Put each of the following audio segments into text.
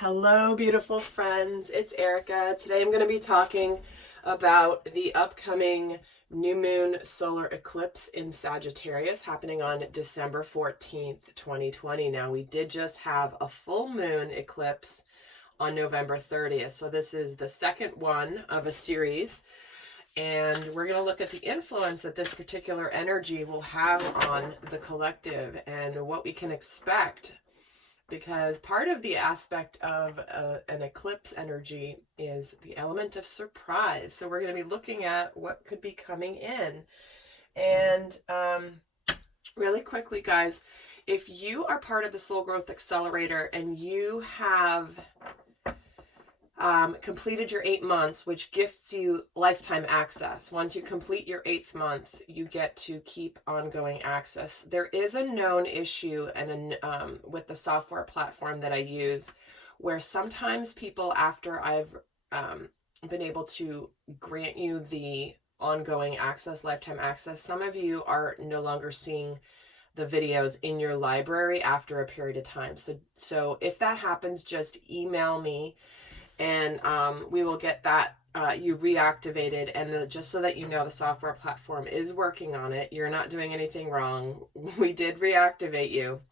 Hello, beautiful friends. It's Erika. Today I'm going to be talking about the upcoming new moon solar eclipse in Sagittarius happening on December 14th, 2020. Now, we did just have a full moon eclipse on November 30th. So this is the second one of a series. And we're going to look at the influence that this particular energy will have on the collective and what we can expect, because part of the aspect of an eclipse energy is the element of surprise. So we're going to be looking at what could be coming in. And really quickly, guys, if you are part of the Soul Growth Accelerator and you have completed your 8 months, which gifts you lifetime access. Once you complete your 8th month, you get to keep ongoing access. There is a known issue with the software platform that I use, where sometimes people, after I've been able to grant you the ongoing access, lifetime access, some of you are no longer seeing the videos in your library after a period of time. So if that happens, just email me, and we will get that you reactivated. And just so that you know, the software platform is working on it. You're not doing anything wrong. We did reactivate you,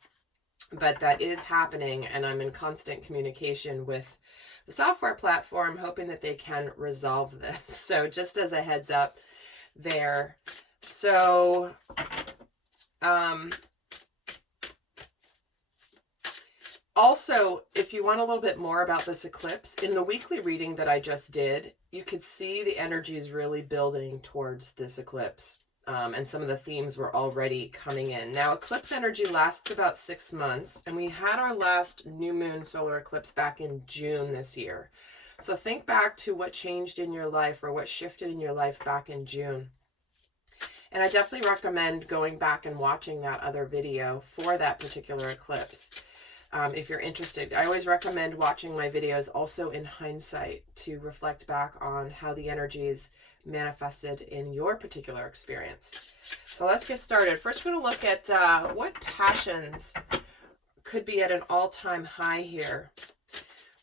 but that is happening, and I'm in constant communication with the software platform, hoping that they can resolve this. So just as a heads up there. So also, if you want a little bit more about this eclipse, in the weekly reading that I just did, you could see the energies really building towards this eclipse. And some of the themes were already coming in. Now, eclipse energy lasts about 6 months, and we had our last new moon solar eclipse back in June this year. So think back to what changed in your life or what shifted in your life back in June. And I definitely recommend going back and watching that other video for that particular eclipse. If you're interested. I always recommend watching my videos also in hindsight to reflect back on how the energies manifested in your particular experience. So let's get started. First, we're going to look at what passions could be at an all-time high here.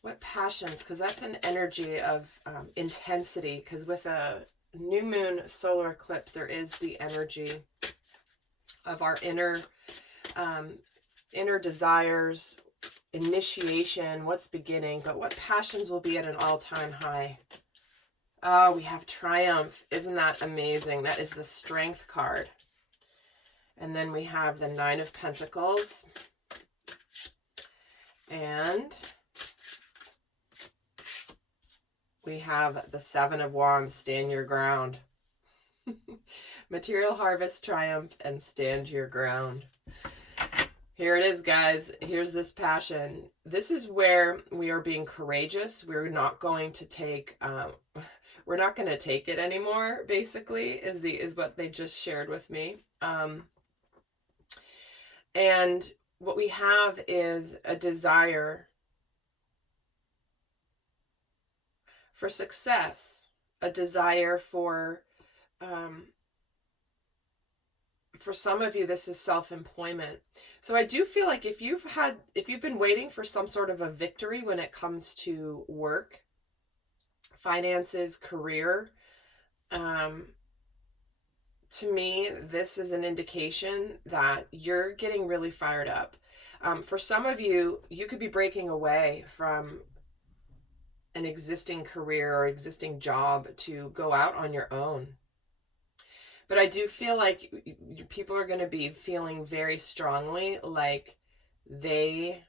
What passions? Because that's an energy of intensity. Because with a new moon solar eclipse, there is the energy of our inner desires, initiation, what's beginning, but what passions will be at an all-time high? Oh, we have triumph. Isn't that amazing? That is the strength card. And then we have the 9 of Pentacles. And we have the 7 of Wands, stand your ground. Material harvest, triumph, and stand your ground. Here it is, guys. Here's this passion. This is where we are being courageous. We're not going to take, we're not going to take it anymore, basically, is what they just shared with me. And what we have is a desire for success, a desire for some of you, this is self-employment. So I do feel like if you've been waiting for some sort of a victory when it comes to work, finances, career, to me, this is an indication that you're getting really fired up. For some of you, you could be breaking away from an existing career or existing job to go out on your own. But I do feel like people are going to be feeling very strongly like they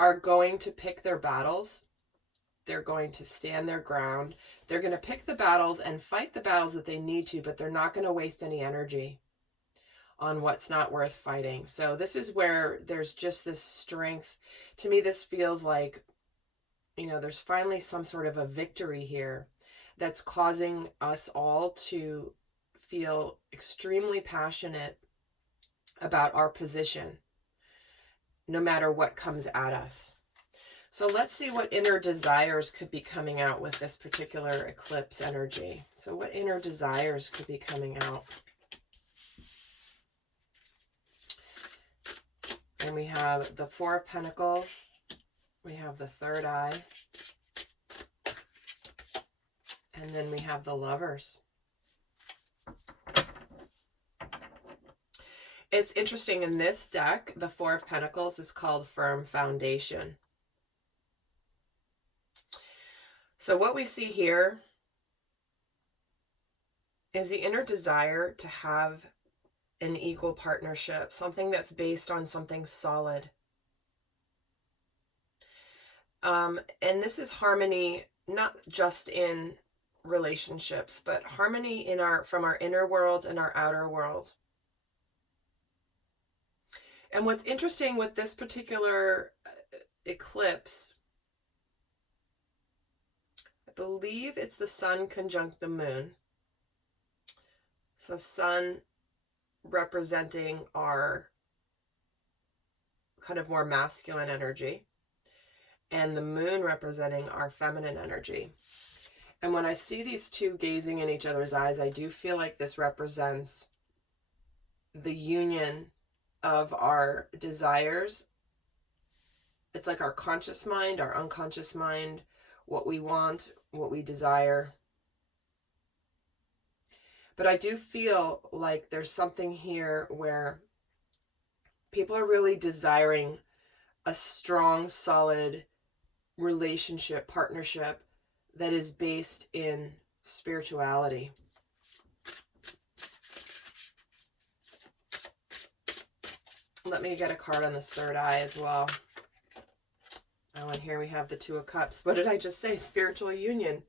are going to pick their battles. They're going to stand their ground. They're going to pick the battles and fight the battles that they need to, but they're not going to waste any energy on what's not worth fighting. So this is where there's just this strength. To me, this feels like, there's finally some sort of a victory here that's causing us all to feel extremely passionate about our position, no matter what comes at us. So let's see what inner desires could be coming out with this particular eclipse energy. So what inner desires could be coming out? And we have the Four of Pentacles. We have the Third Eye. And then we have the Lovers. It's interesting, in this deck, the Four of Pentacles is called Firm Foundation. So what we see here is the inner desire to have an equal partnership, something that's based on something solid. And this is harmony, not just in relationships, but harmony in from our inner world and our outer world. And what's interesting with this particular eclipse, I believe it's the sun conjunct the moon. So sun representing our kind of more masculine energy, and the moon representing our feminine energy. And when I see these two gazing in each other's eyes, I do feel like this represents the union of our desires. It's like our conscious mind, our unconscious mind, what we want, what we desire. But I do feel like there's something here where people are really desiring a strong, solid relationship, partnership that is based in spirituality. Let me get a card on this third eye as well. Oh, and here we have the Two of Cups. What did I just say? Spiritual union.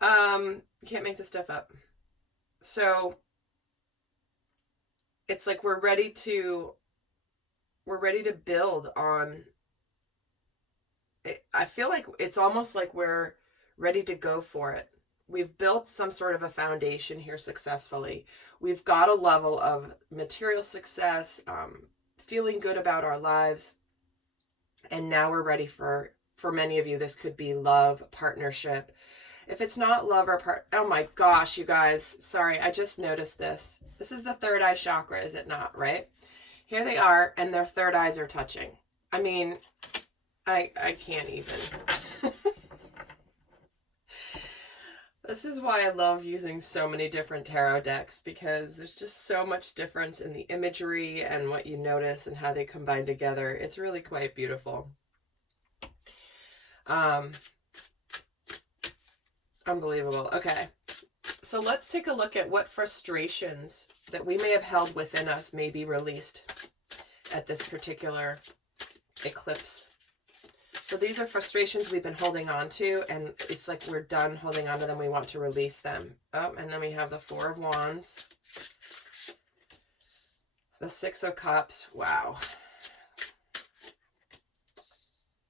Can't make this stuff up. So it's like we're ready to build on it. I feel like it's almost like we're ready to go for it. We've built some sort of a foundation here successfully. We've got a level of material success, feeling good about our lives. And now we're ready for many of you, this could be love, partnership. If it's not love or oh my gosh, you guys, sorry, I just noticed this. This is the third eye chakra, is it not, right? Here they are, and their third eyes are touching. I mean, I can't even. This is why I love using so many different tarot decks, because there's just so much difference in the imagery and what you notice and how they combine together. It's really quite beautiful. Unbelievable. Okay, so let's take a look at what frustrations that we may have held within us may be released at this particular eclipse. So these are frustrations we've been holding on to, and it's like we're done holding on to them. We want to release them. Oh, and then we have the Four of Wands, the Six of Cups. Wow.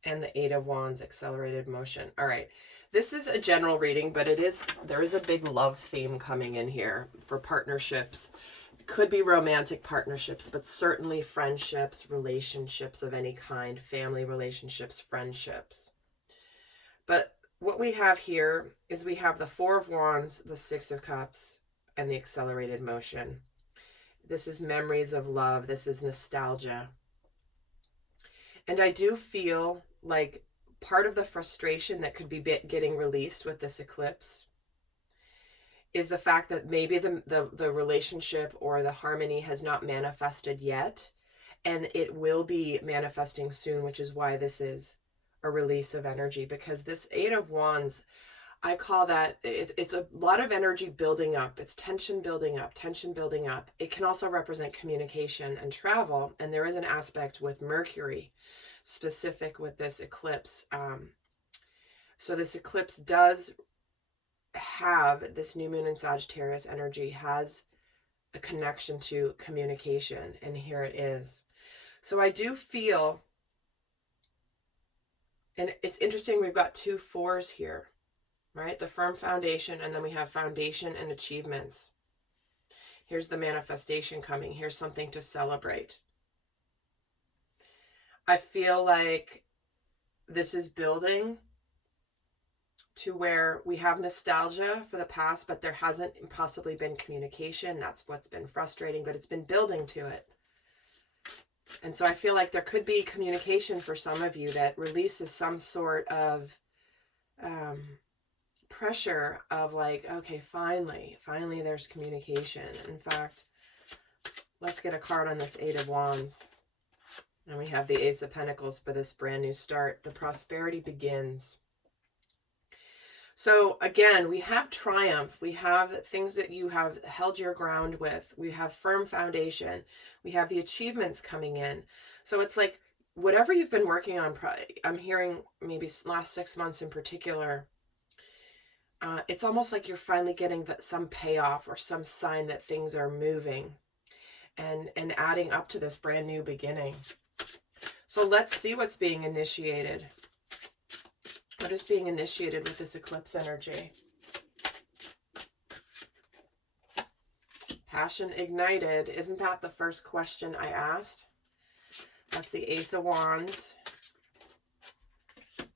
And the Eight of Wands, accelerated motion. All right. This is a general reading, but there is a big love theme coming in here for partnerships. Could be romantic partnerships, but certainly friendships, relationships of any kind, family relationships, friendships. But what we have here is we have the Four of Wands, the Six of Cups, and the accelerated motion. This is memories of love. This is nostalgia. And I do feel like part of the frustration that could be getting released with this eclipse is the fact that maybe the relationship or the harmony has not manifested yet, and it will be manifesting soon, which is why this is a release of energy. Because this Eight of Wands, I call that, it's a lot of energy building up. It's tension building up, tension building up. It can also represent communication and travel, and there is an aspect with Mercury specific with this eclipse. So this eclipse does have, this new moon in Sagittarius energy has a connection to communication, and here it is. So I do feel, and it's interesting, we've got two fours here, right? The firm foundation, and then we have foundation and achievements. Here's the manifestation coming. Here's something to celebrate. I feel like this is building to where we have nostalgia for the past, but there hasn't possibly been communication. That's what's been frustrating, but it's been building to it. And so I feel like there could be communication for some of you that releases some sort of pressure of like, okay, finally there's communication. In fact, let's get a card on this Eight of Wands. And we have the Ace of Pentacles for this brand new start. The prosperity begins. So again, we have triumph. We have things that you have held your ground with. We have firm foundation. We have the achievements coming in. So it's like whatever you've been working on, I'm hearing maybe last 6 months in particular, it's almost like you're finally getting some payoff or some sign that things are moving and adding up to this brand new beginning. So let's see what's being initiated. What is being initiated with this eclipse energy? Passion ignited. Isn't that the first question I asked? That's the Ace of Wands.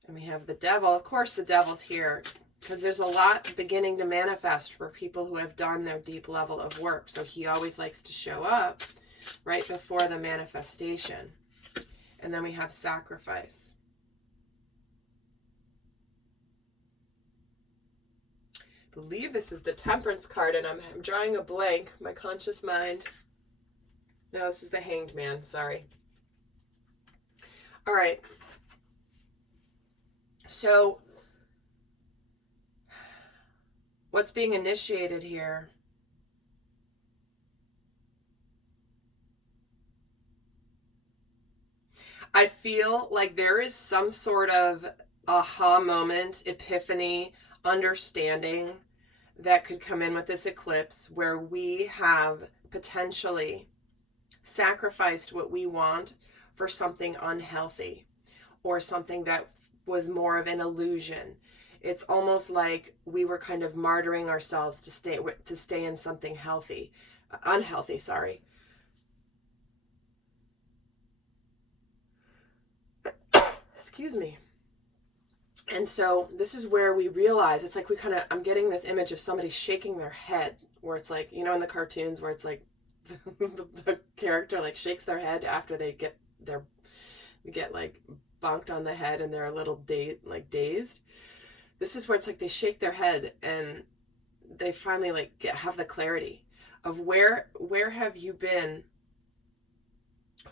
And we have the Devil. Of course, the Devil's here because there's a lot beginning to manifest for people who have done their deep level of work. So he always likes to show up right before the manifestation. And then we have sacrifice. I believe this is the Temperance card, and I'm drawing a blank. My conscious mind. No, this is the Hanged Man. Sorry. All right. So, what's being initiated here? I feel like there is some sort of aha moment, epiphany, understanding that could come in with this eclipse where we have potentially sacrificed what we want for something unhealthy or something that was more of an illusion. It's almost like we were kind of martyring ourselves to stay in something unhealthy, sorry. Excuse me. And so this is where we realize, it's like I'm getting this image of somebody shaking their head, where it's like, you know, in the cartoons where it's like the character like shakes their head after they get like bonked on the head and they're a little dazed. This is where it's like they shake their head and they finally like have the clarity of where have you been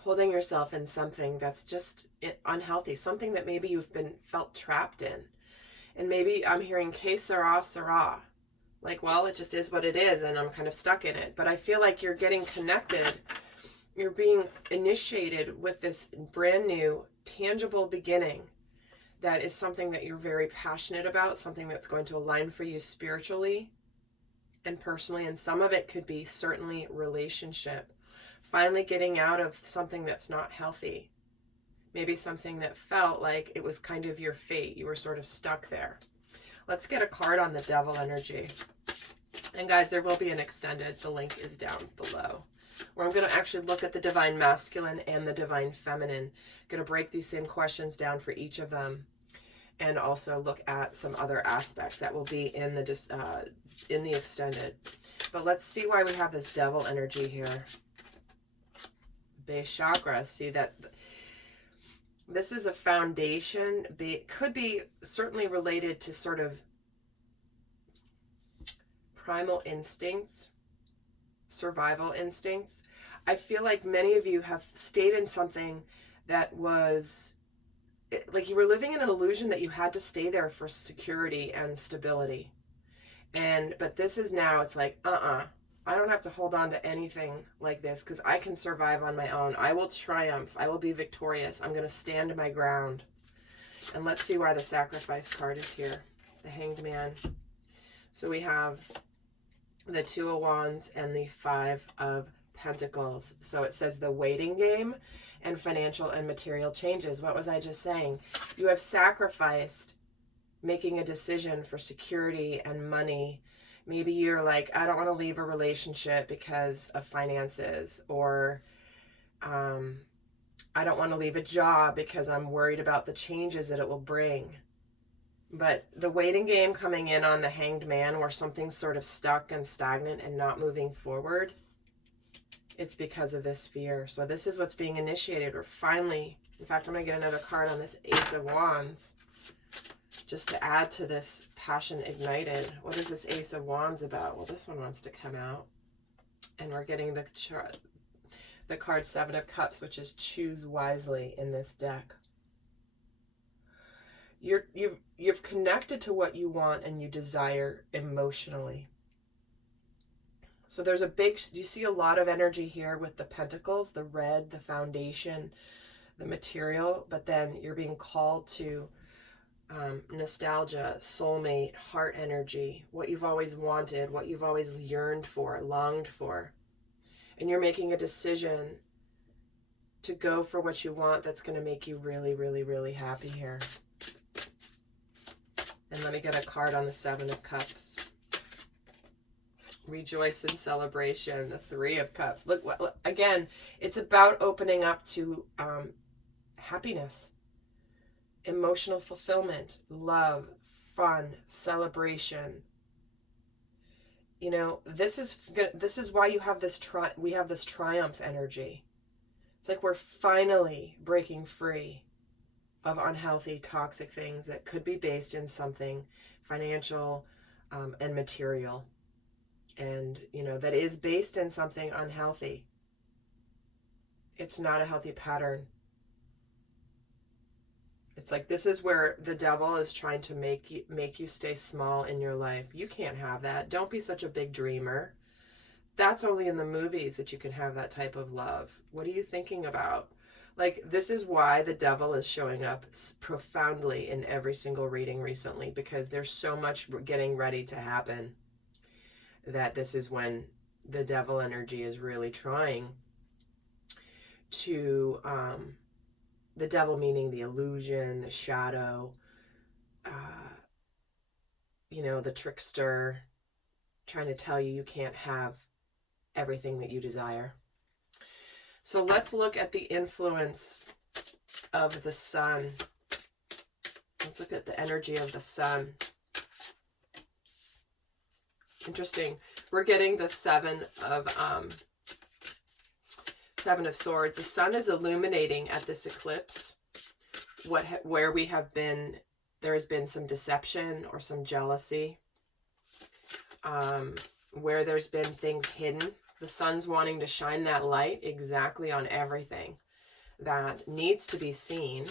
holding yourself in something that's just unhealthy, something that maybe you've felt trapped in. And maybe I'm hearing que sera, sera. Like, well, it just is what it is and I'm kind of stuck in it. But I feel like you're getting connected. You're being initiated with this brand new, tangible beginning that is something that you're very passionate about, something that's going to align for you spiritually and personally. And some of it could be certainly relationship. Finally getting out of something that's not healthy. Maybe something that felt like it was kind of your fate. You were sort of stuck there. Let's get a card on the Devil energy. And guys, there will be an extended. The link is down below. Where I'm going to actually look at the Divine Masculine and the Divine Feminine. I'm going to break these same questions down for each of them. And also look at some other aspects that will be in the extended. But let's see why we have this Devil energy here. Base chakra. See that this is a foundation. Could be certainly related to sort of primal instincts, survival instincts. I feel like many of you have stayed in something that was like you were living in an illusion that you had to stay there for security and stability. But this is now, it's like, I don't have to hold on to anything like this because I can survive on my own. I will triumph. I will be victorious. I'm going to stand my ground. And let's see why the Sacrifice card is here. The Hanged Man. So we have the Two of Wands and the Five of Pentacles. So it says the waiting game and financial and material changes. What was I just saying? You have sacrificed making a decision for security and money. Maybe you're like, I don't want to leave a relationship because of finances, or I don't want to leave a job because I'm worried about the changes that it will bring. But the waiting game coming in on the Hanged Man, where something's sort of stuck and stagnant and not moving forward, it's because of this fear. So this is what's being initiated. We're finally, in fact, I'm going to get another card on this Ace of Wands just to add to this passion ignited. What is this Ace of Wands about? Well, this one wants to come out. And we're getting the card Seven of Cups, which is choose wisely in this deck. You've connected to what you want and you desire emotionally. So there's you see a lot of energy here with the pentacles, the red, the foundation, the material, but then you're being called to nostalgia, soulmate, heart energy, what you've always wanted, what you've always yearned for, longed for. And you're making a decision to go for what you want that's going to make you really, really, really happy here. And let me get a card on the Seven of Cups. Rejoice in celebration, the Three of Cups. Look, again, it's about opening up to happiness, emotional fulfillment, love, fun, celebration. You know, this is why you have this we have this triumph energy. It's like we're finally breaking free of unhealthy, toxic things that could be based in something financial and material. And, you know, that is based in something unhealthy. It's not a healthy pattern. It's like this is where the devil is trying to make you stay small in your life. You can't have that. Don't be such a big dreamer. That's only in the movies that you can have that type of love. What are you thinking about? Like, this is why the devil is showing up profoundly in every single reading recently, because there's so much getting ready to happen that this is when the devil energy is really trying to, the devil meaning the illusion, the shadow, you know, the trickster, trying to tell you can't have everything that you desire. So let's look at the influence of the sun. Let's look at the energy of the sun. Interesting. We're getting the Seven of Swords. The sun is illuminating at this eclipse where we have been. There has been some deception or some jealousy. Where there's been things hidden. The sun's wanting to shine that light exactly on everything that needs to be seen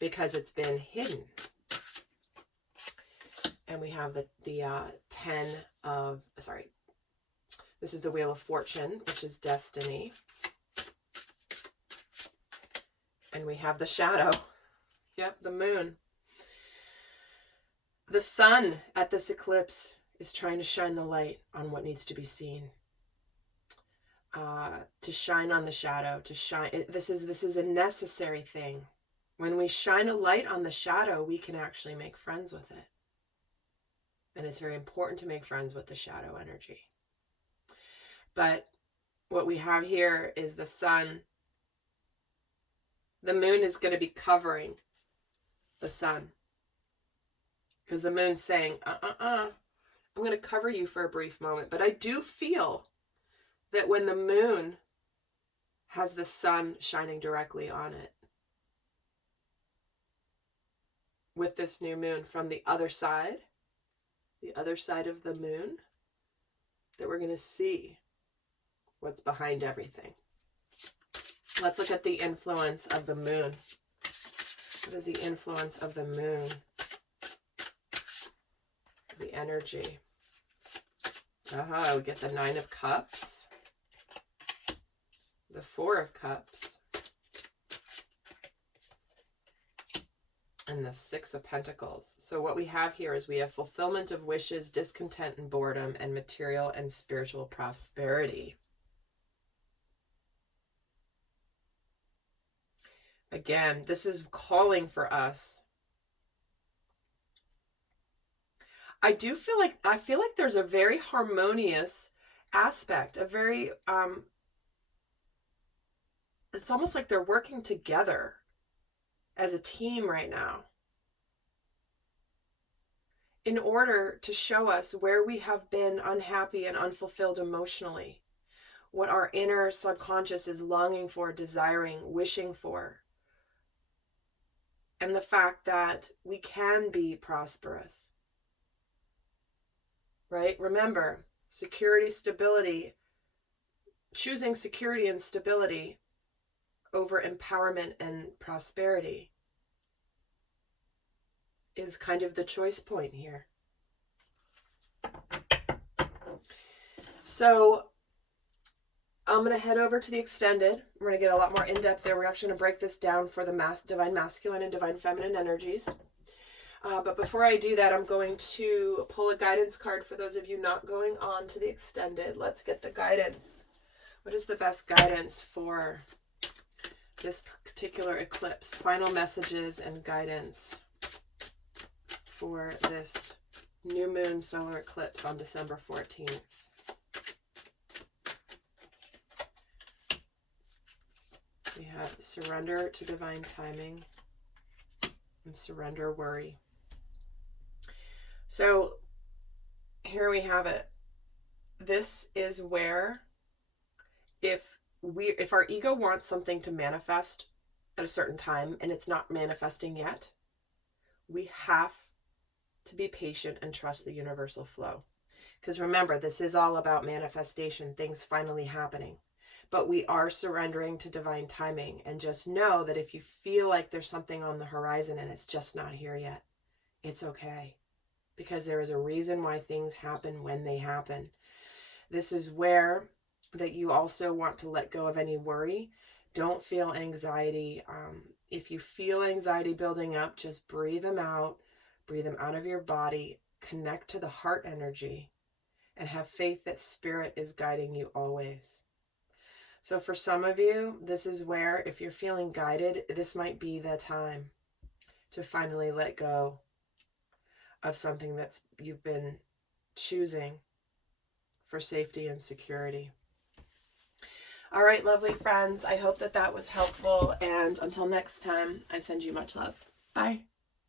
because it's been hidden. And we have the this is the Wheel of Fortune, which is destiny. And we have the shadow. Yep, the moon. The sun at this eclipse is trying to shine the light on what needs to be seen. To shine on the shadow, to shine. This is a necessary thing. When we shine a light on the shadow, we can actually make friends with it. And it's very important to make friends with the shadow energy. But what we have here is the sun. The moon is going to be covering the sun. Because the moon's saying, I'm going to cover you for a brief moment. But I do feel that when the moon has the sun shining directly on it, with this new moon from the other side of the moon, that we're going to see what's behind everything. Let's look at the influence of the moon. What is the influence of the moon? The energy. We get the Nine of Cups, the Four of Cups, and the Six of Pentacles. So what we have here is we have fulfillment of wishes, discontent and boredom, and material and spiritual prosperity. Again, this is calling for us. I feel like there's a very harmonious aspect, a very, it's almost like they're working together as a team right now in order to show us where we have been unhappy and unfulfilled emotionally, what our inner subconscious is longing for, desiring, wishing for. And the fact that we can be prosperous. Right? Remember, security, stability, choosing security and stability over empowerment and prosperity is kind of the choice point here. So I'm going to head over to the extended. We're going to get a lot more in-depth there. We're actually going to break this down for the divine masculine and divine feminine energies. But before I do that, I'm going to pull a guidance card for those of you not going on to the extended. Let's get the guidance. What is the best guidance for this particular eclipse? Final messages and guidance for this new moon solar eclipse on December 14th. We have surrender to divine timing and surrender worry. So here we have it. This is where if our ego wants something to manifest at a certain time and it's not manifesting yet, we have to be patient and trust the universal flow. Because remember, this is all about manifestation, things finally happening. But we are surrendering to divine timing, and just know that if you feel like there's something on the horizon and it's just not here yet, it's okay. Because there is a reason why things happen when they happen. This is where that you also want to let go of any worry. Don't feel anxiety. If you feel anxiety building up, just breathe them out. Breathe them out of your body. Connect to the heart energy and have faith that spirit is guiding you always. So for some of you, this is where, if you're feeling guided, this might be the time to finally let go of something that's you've been choosing for safety and security. All right, lovely friends, I hope that that was helpful. And until next time, I send you much love. Bye.